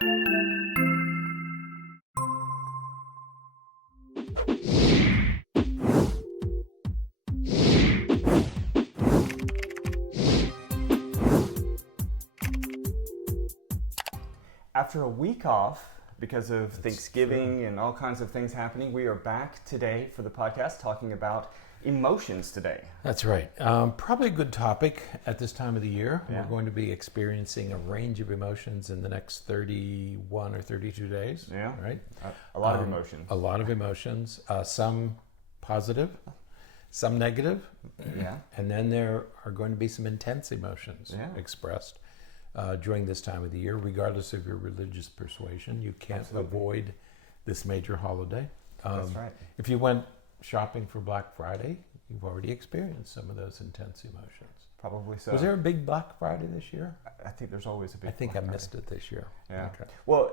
After a week off, because of Thanksgiving and all kinds of things happening, we are back today for the podcast talking about emotions today. That's right. Probably a good topic at this time of the year. Yeah. We're going to be experiencing a range of emotions in the next 31 or 32 days. Yeah. Right? A lot of emotions. A lot of emotions. Some positive, some negative. Yeah. And then there are going to be some intense emotions expressed during this time of the year, regardless of your religious persuasion. You can't avoid this major holiday. That's right. If you went shopping for Black Friday, you've already experienced some of those intense emotions. Probably so. Was there a big Black Friday this year? I think there's always a big. I think Black I Friday. missed it this year. Yeah. Okay. Well,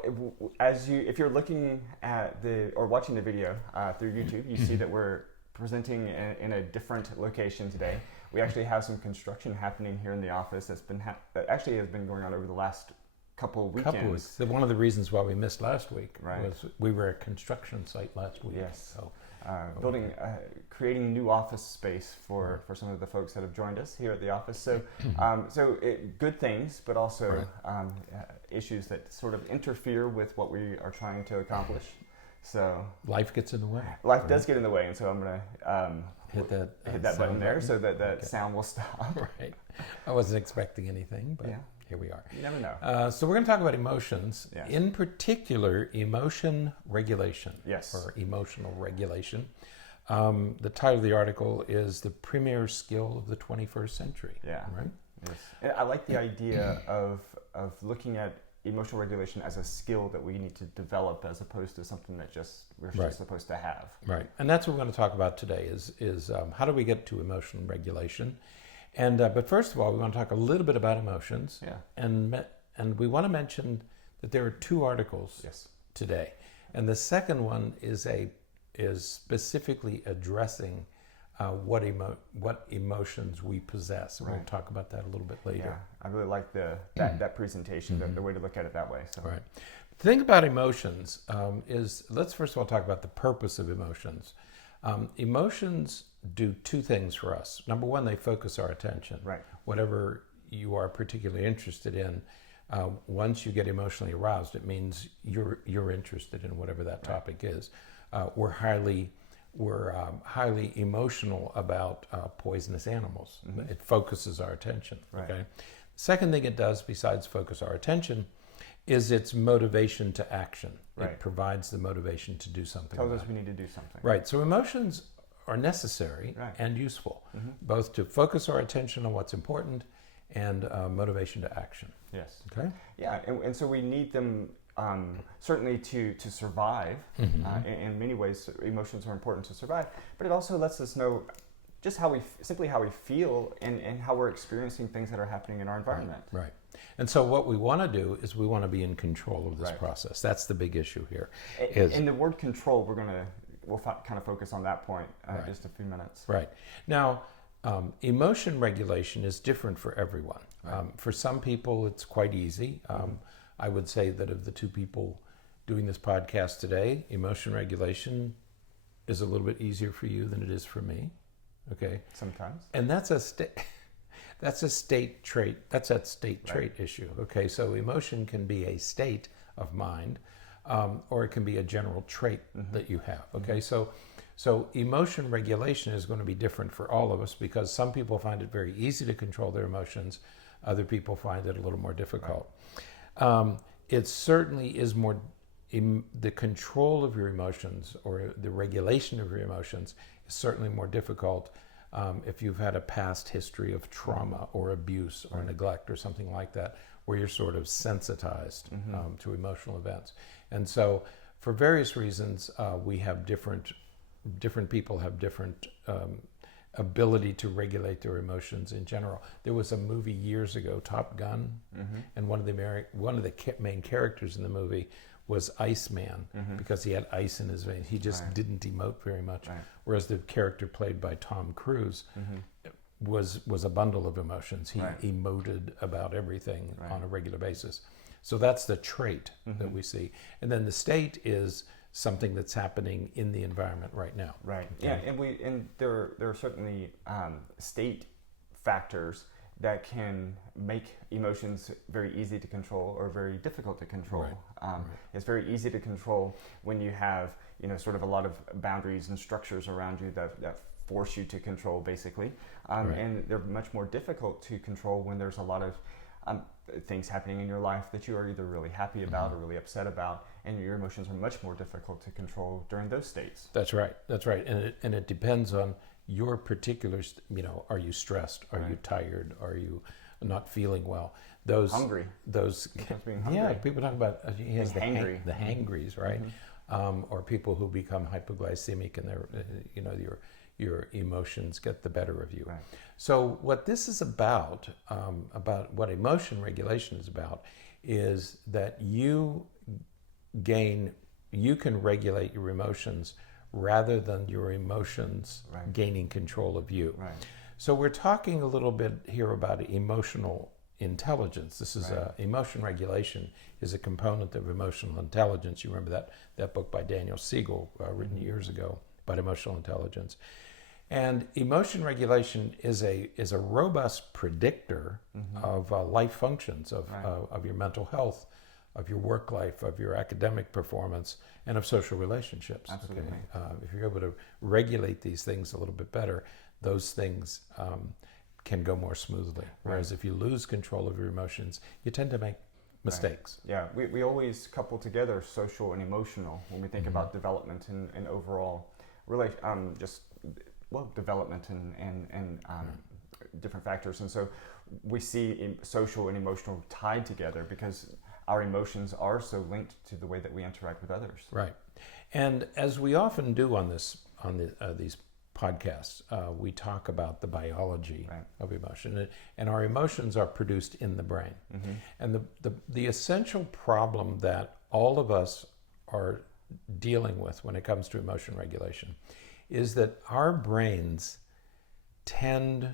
if you're looking at or watching the video through YouTube, you see that we're presenting in a different location today. We actually have some construction happening here in the office that actually has been going on over the last couple weekends. One of the reasons why we missed last week Right. was we were at a construction site last week. Yes. So, creating new office space for some of the folks that have joined us here at the office. So, good things, but also issues that sort of interfere with what we are trying to accomplish. So life gets in the way. Life does get in the way, and so I'm going to hit that button there so that sound will stop. Right. I wasn't expecting anything, but here we are. You never know. So we're going to talk about emotions, Yes. in particular emotion regulation, Yes. or emotional regulation. The title of the article is The Premier Skill of the 21st Century. Yeah. Right? Yes. And I like the idea of looking at emotional regulation as a skill that we need to develop as opposed to something that we're just supposed to have. Right. And that's what we're going to talk about today is how do we get to emotional regulation? And but first of all, we want to talk a little bit about emotions. Yeah. And we want to mention that there are two articles today. And the second one is specifically addressing what emotions we possess. And we'll talk about that a little bit later. Yeah, I really like that presentation, the way to look at it that way. So. Right. The thing about emotions is, let's first of all talk about the purpose of emotions. Emotions do two things for us. Number one, they focus our attention. Right. Whatever you are particularly interested in, once you get emotionally aroused, it means you're interested in whatever that topic is. We're highly emotional about poisonous animals. Mm-hmm. It focuses our attention. Right. Okay. Second thing it does, besides focus our attention, is its motivation to action. Right. It provides the motivation to do something. Tells us we need to do something. Right. So emotions are necessary and useful, both to focus our attention on what's important and motivation to action. Yes. Okay. Yeah, and so we need them certainly to survive. In many ways, emotions are important to survive, but it also lets us know just how we feel and how we're experiencing things that are happening in our environment. Right. And so what we want to do is we want to be in control of this process. That's the big issue here. And the word control, we'll kind of focus on that point in just a few minutes. Right. Now, emotion regulation is different for everyone. Right. For some people, it's quite easy. I would say that of the two people doing this podcast today, emotion regulation is a little bit easier for you than it is for me. Okay. Sometimes. And that's a state trait. That's that state trait issue. Okay. So emotion can be a state of mind, or it can be a general trait that you have. Okay. So emotion regulation is going to be different for all of us because some people find it very easy to control their emotions. Other people find it a little more difficult. It certainly is more, the control of your emotions or the regulation of your emotions is certainly more difficult if you've had a past history of trauma or abuse or neglect or something like that, where you're sort of sensitized to emotional events. And so for various reasons, we have different people have different ability to regulate their emotions in general. There was a movie years ago, Top Gun, and one of the main characters in the movie was Iceman, because he had ice in his veins. He just didn't emote very much. Right. Whereas the character played by Tom Cruise was a bundle of emotions. He emoted about everything on a regular basis. So that's the trait that we see. And then the state is something that's happening in the environment right now. Right. Okay. Yeah, and there are certainly state factors that can make emotions very easy to control or very difficult to control. Right. It's very easy to control when you have, sort of a lot of boundaries and structures around you that force you to control, basically. And they're much more difficult to control when there's a lot of things happening in your life that you are either really happy about or really upset about, and your emotions are much more difficult to control during those states. That's right. And it depends on your particular, are you stressed? Are you tired? Are you not feeling well? Those hungry. Those, being hungry. yeah, people talk about he has the hangries, right? Or people who become hypoglycemic and their, your emotions get the better of you. Right. So what this is about what emotion regulation is about, is that you can regulate your emotions rather than your emotions gaining control of you. Right. So we're talking a little bit here about emotional intelligence. This is emotion regulation is a component of emotional intelligence. You remember that book by Daniel Siegel, written years ago, about emotional intelligence. And emotion regulation is a robust predictor of life functions, of your mental health, of your work life, of your academic performance, and of social relationships. Absolutely. Okay? If you're able to regulate these things a little bit better, those things can go more smoothly. Whereas if you lose control of your emotions, you tend to make mistakes. Yeah, we always couple together social and emotional when we think about development and overall development and different factors. And so we see social and emotional tied together because our emotions are so linked to the way that we interact with others. Right. And as we often do on these podcasts, we talk about the biology of emotion, and our emotions are produced in the brain. And the essential problem that all of us are dealing with when it comes to emotion regulation is that our brains tend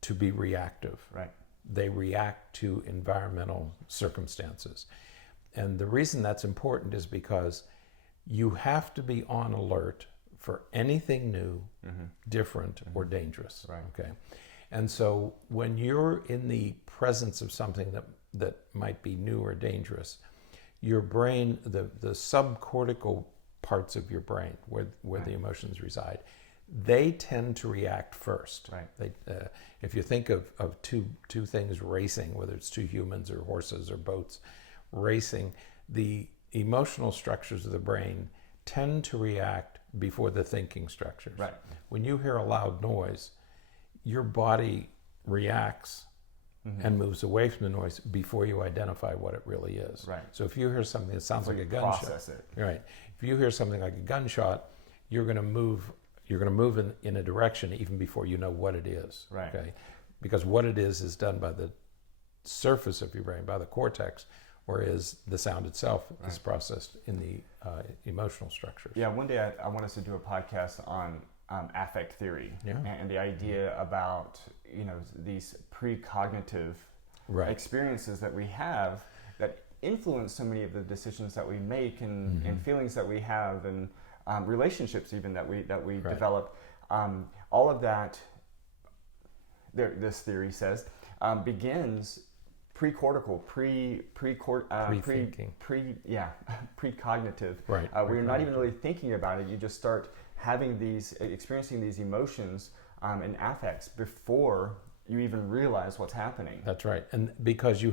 to be reactive. Right. They react to environmental circumstances. And the reason that's important is because you have to be on alert for anything new, different, or dangerous. Right. Okay. And so when you're in the presence of something that might be new or dangerous, your brain, the subcortical parts of your brain where the emotions reside, they tend to react first. Right. If you think of two things racing, whether it's two humans or horses or boats racing, the emotional structures of the brain tend to react before the thinking structures. Right. When you hear a loud noise, your body reacts and moves away from the noise before you identify what it really is. Right. So if you hear something that sounds like a gunshot, process it. Right. If you hear something like a gunshot, you're going to move in a direction even before you know what it is. Right. Okay. Because what it is done by the surface of your brain, by the cortex, whereas the sound itself is processed in the emotional structures. Yeah, one day I want us to do a podcast on affect theory and the idea about these precognitive experiences that we have that influence so many of the decisions that we make and feelings that we have and relationships even that we develop. All of that, this theory says, begins pre-cortical, precognitive. Right. Where you're not even really thinking about it. You just start experiencing these emotions and affects before you even realize what's happening. That's right. And because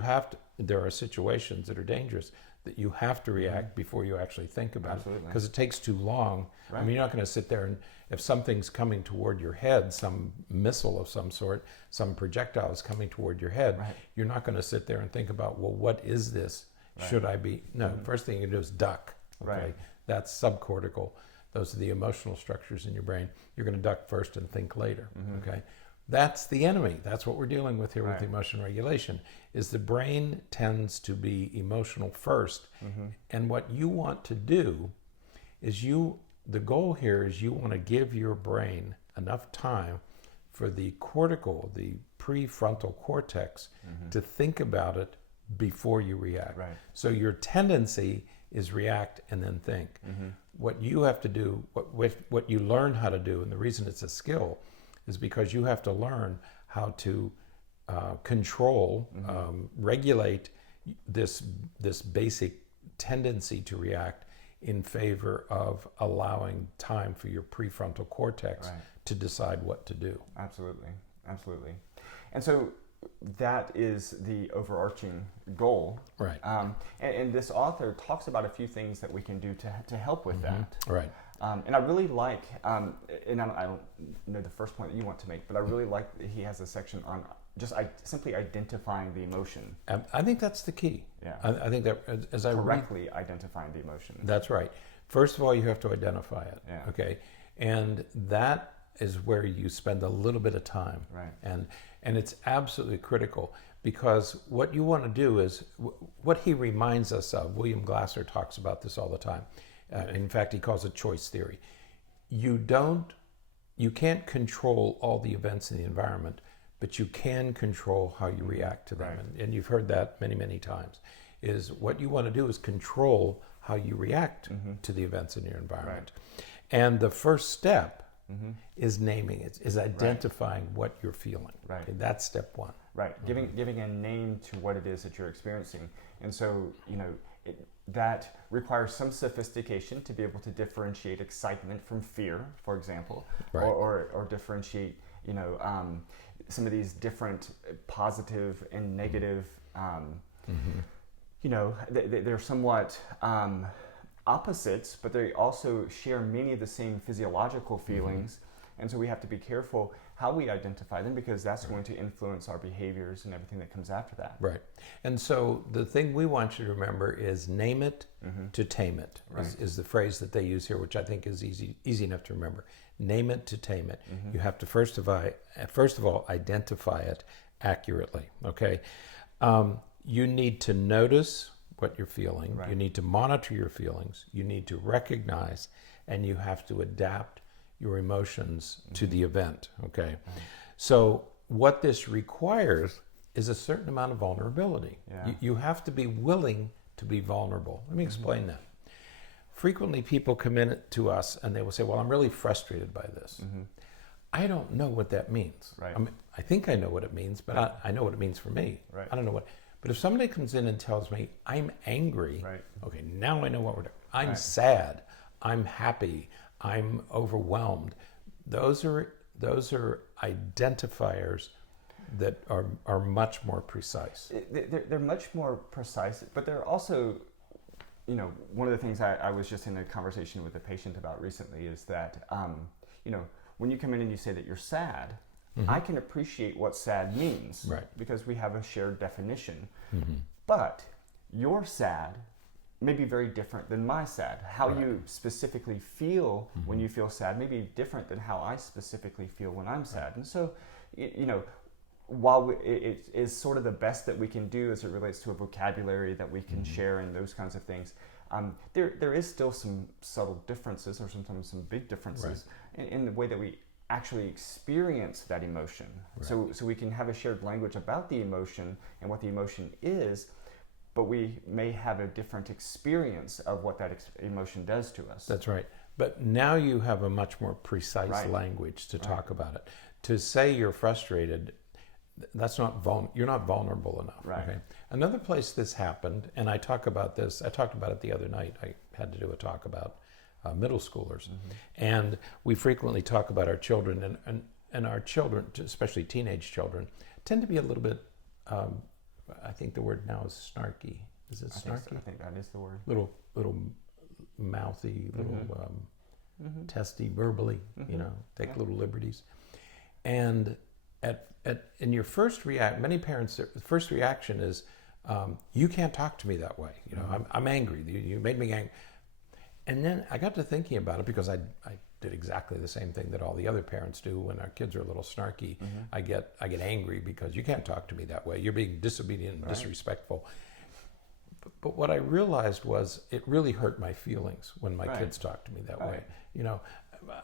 there are situations that are dangerous that you have to react before you actually think about it. Because it takes too long. Right. I mean, you're not going to sit there and if something's coming toward your head, some missile of some sort, some projectile is coming toward your head, you're not going to sit there and think about, well, what is this? Should I be? No, first thing you do is duck. Okay? Right. That's subcortical. Those are the emotional structures in your brain. You're going to duck first and think later. Okay. That's the enemy. That's what we're dealing with here with emotion regulation, is the brain tends to be emotional first. And what you want to do is the goal here is you want to give your brain enough time for the cortical, the prefrontal cortex, to think about it before you react. Right. So your tendency is react and then think. What you have to do, what you learn how to do, and the reason it's a skill is because you have to learn how to control, regulate this basic tendency to react in favor of allowing time for your prefrontal cortex to decide what to do. Absolutely. And so that is the overarching goal. Right. And this author talks about a few things that we can do to help with that. Right. And I really like, and I don't know the first point that you want to make, but I really like that he has a section on just simply identifying the emotion. I think that's the key. Yeah. I think that as I correctly identifying the emotion. That's right. First of all, you have to identify it. Yeah. Okay. And that is where you spend a little bit of time. Right. And it's absolutely critical, because what you want to do is what he reminds us of. William Glasser talks about this all the time. In fact, he calls it choice theory. You can't control all the events in the environment, but you can control how you react to them. Right. And you've heard that many, many times. Is what you want to do is control how you react to the events in your environment. Right. And the first step is naming it, is identifying what you're feeling. Right. Okay, that's step one. Right. Giving a name to what it is that you're experiencing. And so, that requires some sophistication to be able to differentiate excitement from fear, for example, Right. or differentiate, some of these different positive and negative, they're somewhat opposites, but they also share many of the same physiological feelings. And so we have to be careful how we identify them, because that's going to influence our behaviors and everything that comes after that. Right. And so the thing we want you to remember is name it to tame it, is the phrase that they use here, which I think is easy enough to remember. Name it to tame it. You have to first of all identify it accurately. Okay. You need to notice what you're feeling. Right. You need to monitor your feelings. You need to recognize, and you have to adapt your emotions to the event. Okay. So what this requires is a certain amount of vulnerability. Yeah. You have to be willing to be vulnerable. Let me explain that. Frequently people come in to us and they will say, well, I'm really frustrated by this. I don't know what that means. Right. I think I know what it means, but I know what it means for me. Right. I don't know what. But if somebody comes in and tells me I'm angry, Right. okay, now I know what we're doing. I'm Right. sad, I'm happy, I'm overwhelmed. Those are identifiers that are much more precise. They're much more precise, but they're also, one of the things I was just in a conversation with a patient about recently is that, when you come in and you say that you're sad, I can appreciate what sad means, Right. because we have a shared definition. But your sad may be very different than my sad. How you specifically feel when you feel sad may be different than how I specifically feel when I'm sad. And so, while it is sort of the best that we can do as it relates to a vocabulary that we can share and those kinds of things, there is still some subtle differences, or sometimes some big differences in the way that we actually experience that emotion. So we can have a shared language about the emotion and what the emotion is, but we may have a different experience of what that emotion does to us. That's right. But now you have a much more precise language to talk about it. To say you're frustrated, that's not you're not vulnerable enough. Right. Okay? Another place this happened, and I talked about it the other night. I had to do a talk about middle schoolers. And we frequently talk about our children, and our children, especially teenage children, tend to be a little bit, I think the word now is snarky. Is it snarky? I think that is the word. Little mouthy, little testy verbally, take little liberties. And in your first many parents, the first reaction is, you can't talk to me that way. I'm angry. You made me angry. And then I got to thinking about it, because I did exactly the same thing that all the other parents do when our kids are a little snarky. I get angry because you can't talk to me that way. You're being disobedient and disrespectful. But what I realized was it really hurt my feelings when my kids talked to me that way.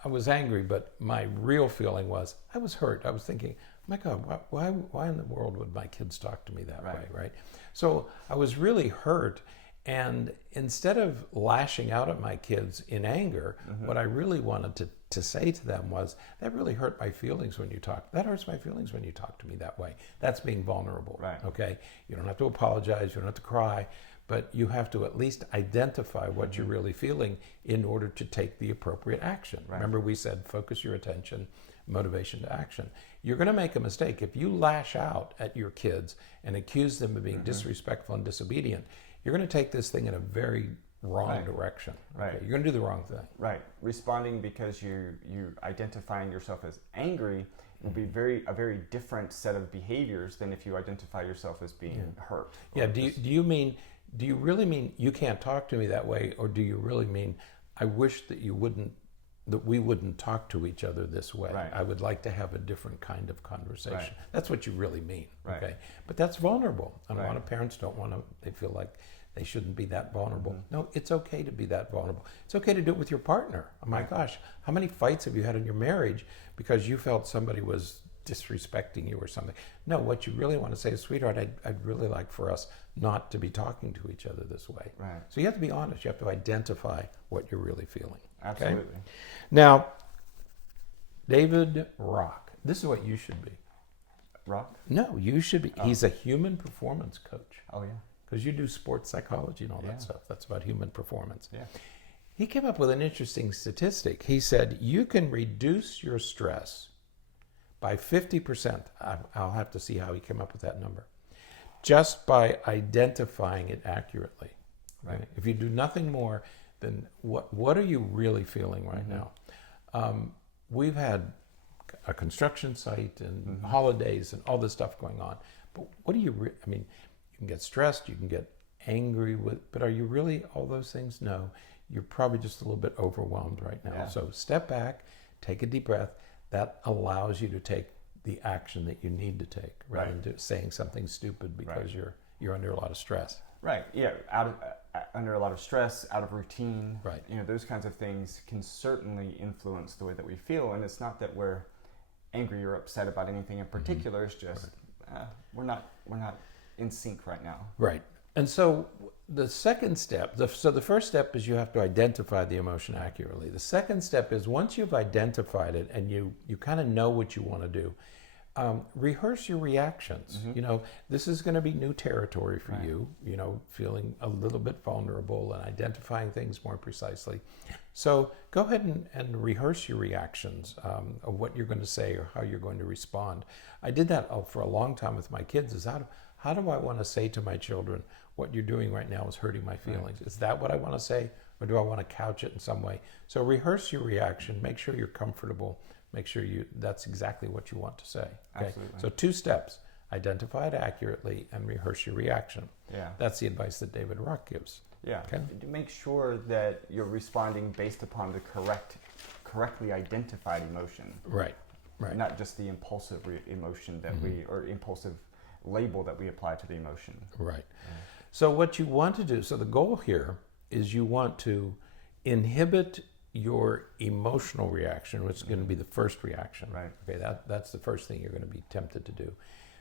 I was angry, but my real feeling was I was hurt. I was thinking, my God, why in the world would my kids talk to me that way, right? So I was really hurt, and instead of lashing out at my kids in anger, what I really wanted to say to them was, that really hurt my feelings when you talk. That hurts my feelings when you talk to me that way. That's being vulnerable, okay? You don't have to apologize, you don't have to cry, but you have to at least identify what you're really feeling in order to take the appropriate action. Remember we said focus your attention, motivation to action. You're going to make a mistake. If you lash out at your kids and accuse them of being disrespectful and disobedient, you're going to take this thing in a very wrong direction. Okay? You're going to do the wrong thing. Right. Responding because you're identifying yourself as angry will be a very different set of behaviors than if you identify yourself as being hurt. Yeah. Do you really mean you can't talk to me that way, or do you really mean I wish that we wouldn't talk to each other this way? I would like to have a different kind of conversation. That's what you really mean. Okay. But that's vulnerable. And a lot of parents don't want to, they feel like they shouldn't be that vulnerable. No, it's okay to be that vulnerable. It's okay to do it with your partner. Oh my gosh, how many fights have you had in your marriage because you felt somebody was disrespecting you or something? No, what you really want to say is, sweetheart, I'd really like for us not to be talking to each other this way. So you have to be honest. You have to identify what you're really feeling. Absolutely. Okay? Now, David Rock, this is what you should be. Rock? No, you should be. He's a human performance coach. Oh, yeah. Because you do sports psychology and all that stuff. That's about human performance. Yeah. He came up with an interesting statistic. He said, you can reduce your stress by 50%. I'll have to see how he came up with that number. Just by identifying it accurately. Right? If you do nothing more than what are you really feeling right now? We've had a construction site and holidays and all this stuff going on. But what do you, I mean, you can get stressed, you can get angry but are you really all those things? No. You're probably just a little bit overwhelmed right now. Yeah. So step back, take a deep breath. That allows you to take the action that you need to take rather than saying something stupid because you're under a lot of stress. Right. Yeah. Under a lot of stress, out of routine. Right. You know, those kinds of things can certainly influence the way that we feel. And it's not that we're angry or upset about anything in particular. It's just we're not in sync right now. Right. And so the second step, so the first step is you have to identify the emotion accurately. The second step is once you've identified it and you kind of know what you want to do, rehearse your reactions. You know, this is going to be new territory for you, you know, feeling a little bit vulnerable and identifying things more precisely. So go ahead and rehearse your reactions of what you're going to say or how you're going to respond. I did that for a long time with my kids, is how do I want to say to my children, what you're doing right now is hurting my feelings? Is that what I want to say? Or do I want to couch it in some way? So rehearse your reaction, make sure you're comfortable, make sure that's exactly what you want to say. Okay? Absolutely. So 2 steps, identify it accurately and rehearse your reaction. Yeah. That's the advice that David Rock gives. Yeah. Okay? To make sure that you're responding based upon the correctly identified emotion. Right. Right. Not just the impulsive emotion that or impulsive label that we apply to the emotion. Right. So what you want to do, so the goal here is you want to inhibit your emotional reaction, which is going to be the first reaction. Right. Okay, that's the first thing you're going to be tempted to do.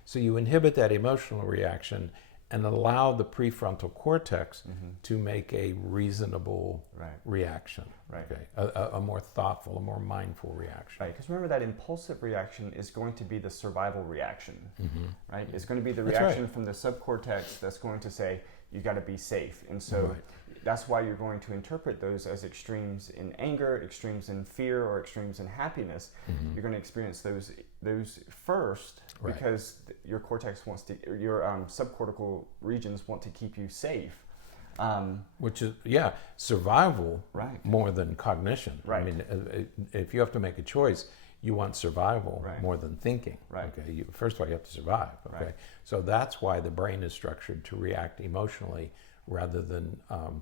So you inhibit that emotional reaction and allow the prefrontal cortex to make a reasonable reaction. Right. Okay, a more thoughtful, a more mindful reaction. Right, because remember that impulsive reaction is going to be the survival reaction, right? It's going to be the reaction from the subcortex that's going to say, you got to be safe. And so that's why you're going to interpret those as extremes in anger, extremes in fear, or extremes in happiness. You're going to experience those first because your cortex wants to, your subcortical regions want to keep you safe. Which is, survival more than cognition. Right. I mean, if you have to make a choice, you want survival more than thinking. Right. Okay. First of all, you have to survive. Okay. Right. So that's why the brain is structured to react emotionally rather than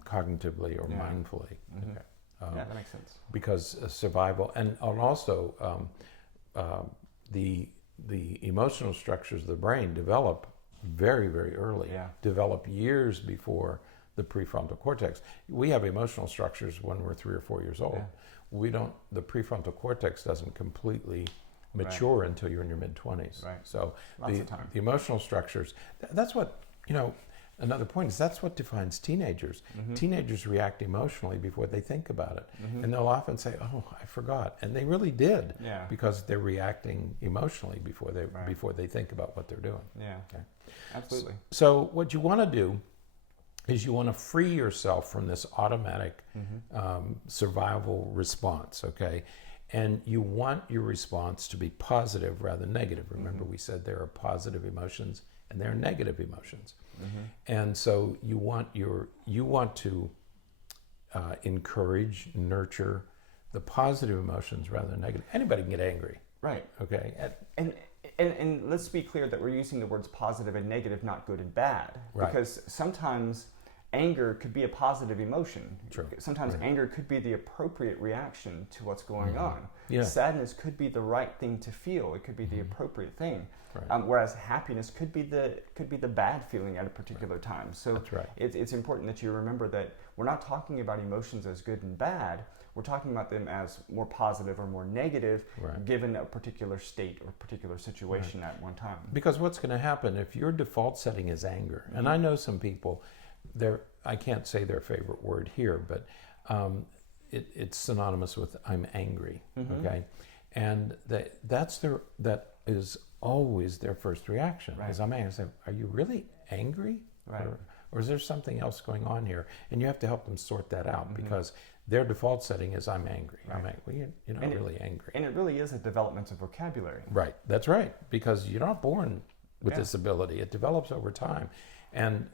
cognitively or mindfully. Okay. Yeah, that makes sense. Because survival, and also the emotional structures of the brain develop very, very early. Yeah. Develop years before the prefrontal cortex. We have emotional structures when we're 3 or 4 years old. Yeah. The prefrontal cortex doesn't completely mature until you're in your mid-20s. Right. So Lots of time. the emotional structures, that's what, another point is that's what defines teenagers. Teenagers react emotionally before they think about it. And they'll often say, oh, I forgot. And they really did, because they're reacting emotionally before they think about what they're doing. Yeah, okay? Absolutely. So what you want to do is you want to free yourself from this automatic survival response, okay? And you want your response to be positive rather than negative. Remember, we said there are positive emotions and there are negative emotions. And so you want to encourage, nurture the positive emotions rather than negative. Anybody can get angry. Right. Okay. And let's be clear that we're using the words positive and negative, not good and bad. Right. Because sometimes anger could be a positive emotion. True. Sometimes anger could be the appropriate reaction to what's going on. Yeah. Sadness could be the right thing to feel. It could be the appropriate thing. Right. Whereas happiness could be the bad feeling at a particular time. So That's right. it's important that you remember that we're not talking about emotions as good and bad. We're talking about them as more positive or more negative, given a particular state or particular situation at one time. Because what's going to happen if your default setting is anger, and I know some people, I can't say their favorite word here, but it's synonymous with I'm angry, okay? And that is always their first reaction. Because I'm angry. I say, are you really angry? Right. Or is there something else going on here? And you have to help them sort that out because their default setting is I'm angry. Right. I'm angry. Well, you're not really angry. And it really is a developmental vocabulary. Right. That's right. Because you're not born with this ability. It develops over time. And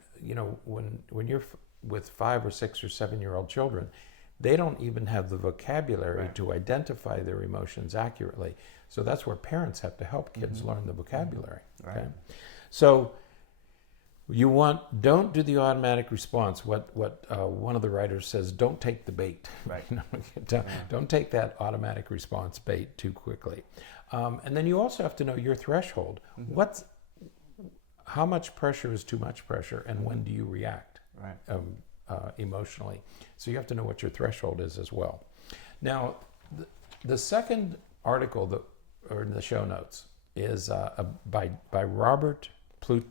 when you're with 5 or 6 or 7-year-old children, they don't even have the vocabulary to identify their emotions accurately. So that's where parents have to help kids learn the vocabulary. Okay? So don't do the automatic response. What one of the writers says, don't take the bait. Right. Don't take that automatic response bait too quickly. And then you also have to know your threshold. How much pressure is too much pressure, and when do you react emotionally? So you have to know what your threshold is as well. Now, the second article or in the show notes is by Robert Plutchik.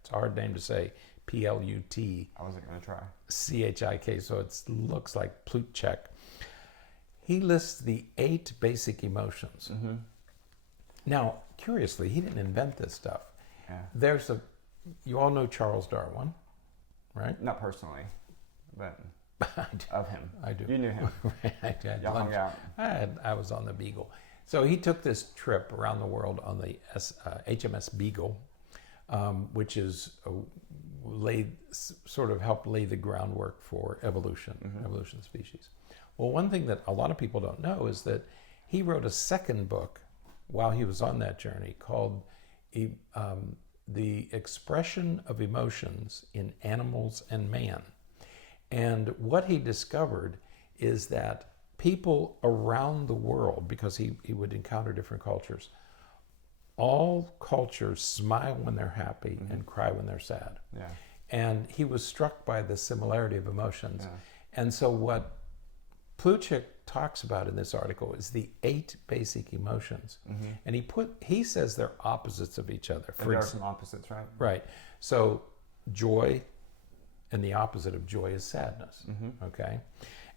It's a hard name to say. Plutchik. I wasn't going to try. Chik. So it looks like Plutchik. He lists the 8 basic emotions. Now, curiously, he didn't invent this stuff. Yeah. You all know Charles Darwin, right? Not personally, but of him. I do. You knew him. Y'all hung out. I was on the Beagle. So he took this trip around the world on the HMS Beagle, which is helped lay the groundwork for evolution of species. Well, one thing that a lot of people don't know is that he wrote a second book while he was on that journey called The Expression of Emotions in Animals and Man. And what he discovered is that people around the world, because he would encounter different cultures, all cultures smile when they're happy and cry when they're sad. Yeah. And he was struck by the similarity of emotions. Yeah. And so what Plutchik talks about in this article is the 8 basic emotions. And he says they're opposites of each other. There are some opposites, right? Right. So joy, and the opposite of joy is sadness. Okay.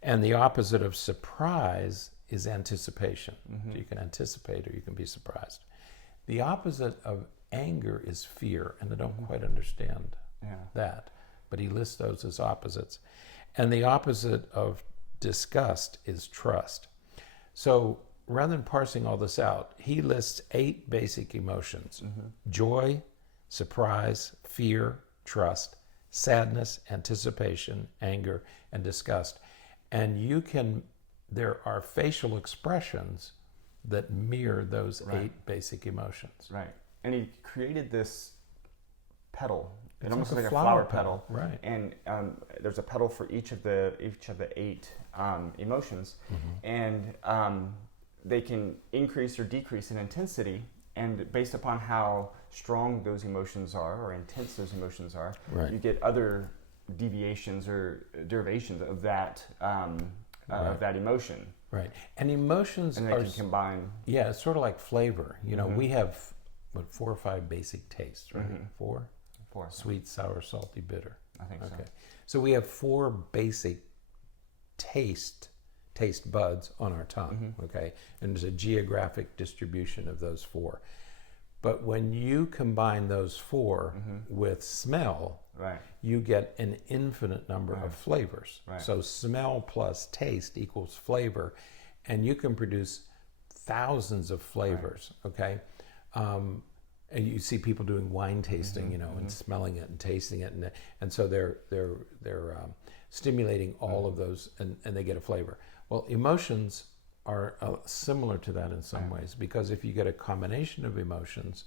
And the opposite of surprise is anticipation. So you can anticipate or you can be surprised. The opposite of anger is fear, and I don't quite understand that, but he lists those as opposites. And the opposite of disgust is trust. So rather than parsing all this out, he lists 8 basic emotions: joy, surprise, fear, trust, sadness, anticipation, anger, and disgust. And there are facial expressions that mirror those 8 basic emotions. Right. And he created this petal. It It's almost like looks a like a flower flower petal. right. And there's a petal for each of the 8 emotions. And they can increase or decrease in intensity. And based upon how strong those emotions are or intense those emotions are, you get other deviations or derivations of that emotion. Right. And emotions and they can combine. Yeah, it's sort of like flavor. You know, we have 4 or 5 basic tastes, right? 4? 4. Sweet, sour, salty, bitter. I think so. Okay. So we have 4 basic taste buds on our tongue, okay? And there's a geographic distribution of those 4. But when you combine those 4 with smell, you get an infinite number of flavors. So smell plus taste equals flavor, and you can produce thousands of flavors, okay? And you see people doing wine tasting, you know, and smelling it and tasting it, and so they're stimulating all of those, and they get a flavor. Well, emotions are similar to that in some ways, because if you get a combination of emotions,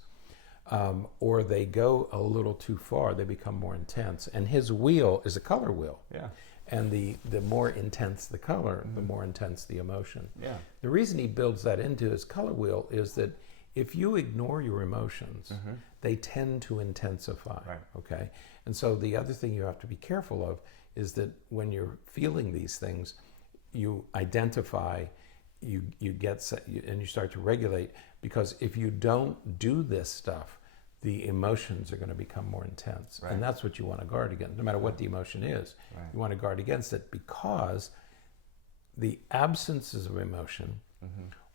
or they go a little too far, they become more intense. And his wheel is a color wheel. Yeah. And the more intense the color, the more intense the emotion. Yeah. The reason he builds that into his color wheel is that if you ignore your emotions, they tend to intensify. Okay. And so the other thing you have to be careful of is that when you're feeling these things, you identify, you get, and you start to regulate, because if you don't do this stuff, the emotions are going to become more intense. And that's what you want to guard against, no matter what the emotion is. You want to guard against it, because the absences of emotion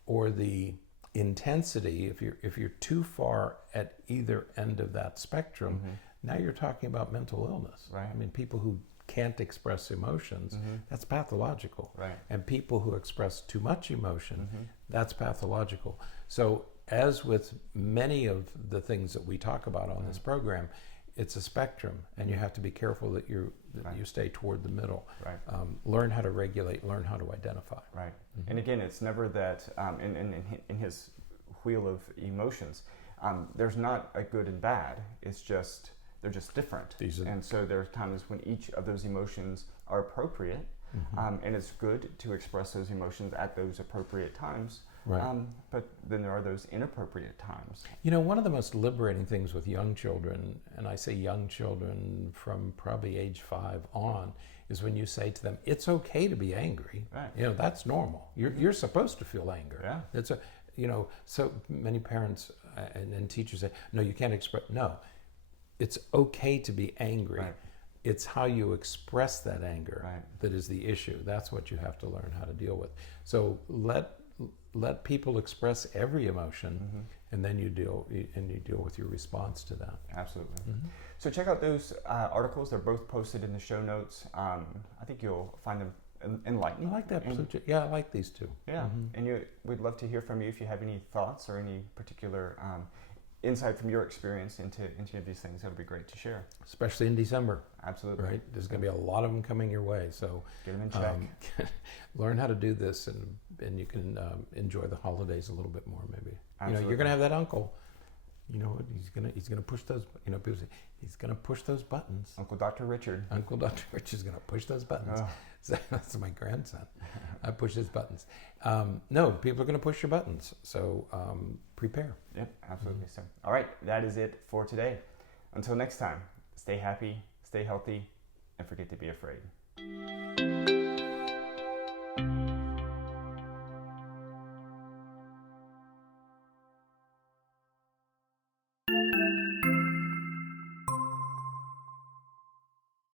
or the intensity, if you're too far at either end of that spectrum, now you're talking about mental illness. I mean, people who can't express emotions, that's pathological. And people who express too much emotion, that's pathological. So as with many of the things that we talk about on this program, it's a spectrum, and you have to be careful that you stay toward the middle. Learn how to regulate, learn how to identify. And again, it's never that in his wheel of emotions, there's not a good and bad. It's just they're just different. And so there are times when each of those emotions are appropriate, and it's good to express those emotions at those appropriate times. But then there are those inappropriate times. You know, one of the most liberating things with young children, and I say young children from probably age 5 on, is when you say to them, it's okay to be angry. You know, that's normal. You're supposed to feel anger. It's you know, so many parents and teachers say, no, you can't express. No, it's okay to be angry. It's how you express that anger that is the issue. That's what you have to learn how to deal with. So let people express every emotion, and then you deal with your response to that. Absolutely. So check out those articles. They're both posted in the show notes. I think you'll find them enlightening. I like that. Yeah, I like these two. Yeah, and we'd love to hear from you if you have any thoughts or any particular insight from your experience into any of these things. That would be great to share. Especially in December. Absolutely. Right? There's going to be a lot of them coming your way. So get them in check. Learn how to do this, and you can enjoy the holidays a little bit more, maybe. Absolutely. You know, you're going to have that uncle. You know what? He's gonna push those. You know, people say he's gonna push those buttons. Uncle Dr. Richard. Uncle Dr. Richard's gonna push those buttons. Oh. So that's my grandson. I push his buttons. No, people are gonna push your buttons. So prepare. Yep, absolutely. So, all right, that is it for today. Until next time, stay happy, stay healthy, and forget to be afraid.